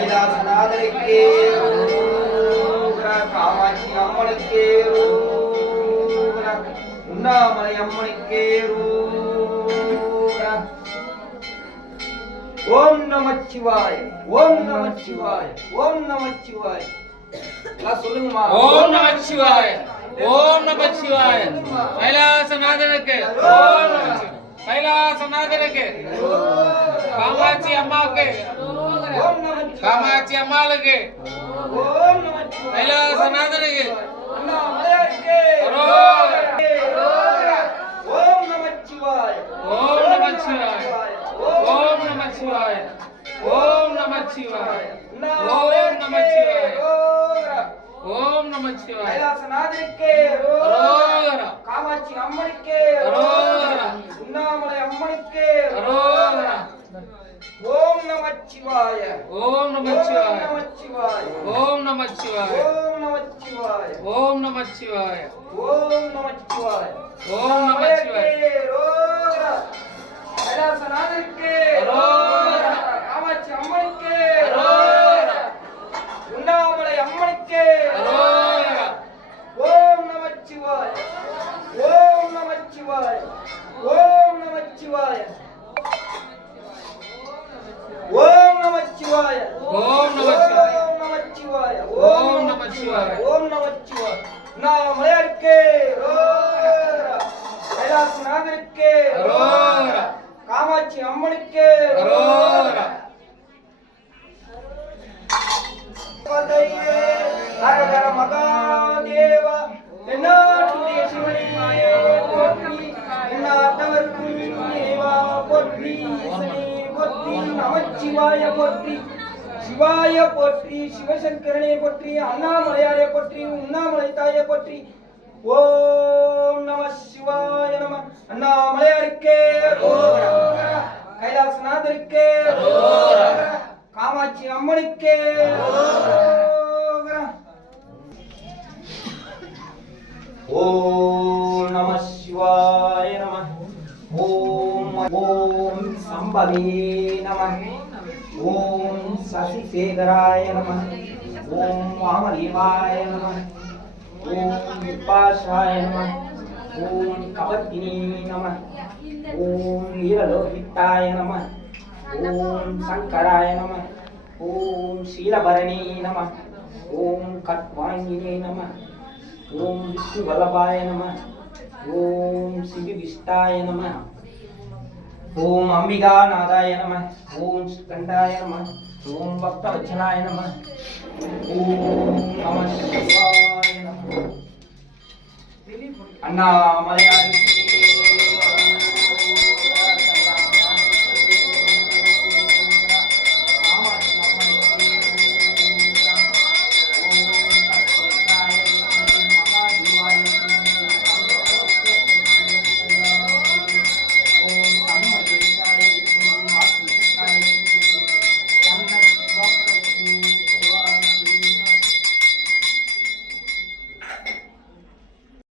கைலாசநாதனுக்கே காமாட்சி அம்மனுக்கே உண்ணாமலை அம்மனுக்கே ஓம் நமச்சிவாய ஓம் நமச்சிவாய ஓம் நமச்சிவாய சொல்லுங்கம்மா. ஓம் நமச்சிவாய ஓம் நமச்சிவாய கைலாசநாதனுக்கு கைலாசநாதனுக்கு காமாட்சி அம்மாவுக்கு காமாட்சி அம்மாளுக்கு கைலாசநாதனுக்கு ஓம் நமச்சிவாய ஓம் நமச்சிவாய ஓம் நமச்சிவாய ஓம் நமச்சிவாய ஓம் நமச்சிவாய ஓம் நமச்சிவாய கைலாசநாதனுக்கே அரோகரா காமாட்சி அம்மனுக்கே அரோகரா உண்ணாமலை அம்மனுக்கே அரோகரா ஓம் நமச்சிவாய ஓம் நமச்சிவாய நமச்சிவாய ஓம் நமச்சிவாய ஓம் நமச்சிவாய ஓம் நமச்சிவாய ஓம் நமச்சிவாய ஓம் நமச்சிவாய கைலாசநாதனுக்கே அரோகரா காமாட்சி அம்மனுக்கே அரோகரா உண்ணாமலை அம்மனுக்கே அரோகரா ஓம் நமச்சிவாய ஓம் நமச்சிவாய ஓம் நமச்சிவாய ஓம் நமச்சிவாய ஓம் நமச்சிவாய ஓம் நமச்சிவாய ஓம் நமச்சிவாய ஓம் நமச்சிவாய உண்ணாமலையாருக்கே கைலாசநாதனுக்கே அரோகரா காமாட்சி அம்மனுக்கே அரோகரா ஹரஹர மகாதேவ என்னாட்டுடைய சிவனே போற்றி என்னாட்டவர்க்கும் இறைவா போற்றி ஈசனே போற்றி நமச்சிவாய போற்றி சிவாய போற்றி சிவசங்கரனே போற்றி அண்ணாமலையாரே போற்றி உண்ணாமலை தாயே போற்றி ஓம் நம சிவாய நம அண்ணாமலையாருக்கே கைலாசநாதருக்கே காமாட்சி அம்மனுக்கே ஓம் நம சிவாய நம ஓம் ஓம் சம்பவே நம ஓம் சசிசேகராய நம ஓம் வாமதேவாய நம ஓம் விபாஷாய நம ஓம் கபத்தினி நம ஓம் ஈரலோகித்தாய நம ஓம் சங்கராய நம ஓம் ஷீலபரணி நம ஓம் கட்வாங்கினே நம ஓம் விஷ்ணு வல்லபாய நம ஓம் சிவிவிஷ்டாய நம ஓம் அம்பிகாநாதாய நம ஓம் ஸ்கண்டாய நம ஓம் பக்தவச்சலாய நம ஓம் நம சிவாய நம அண்ணாமலையாருக்கு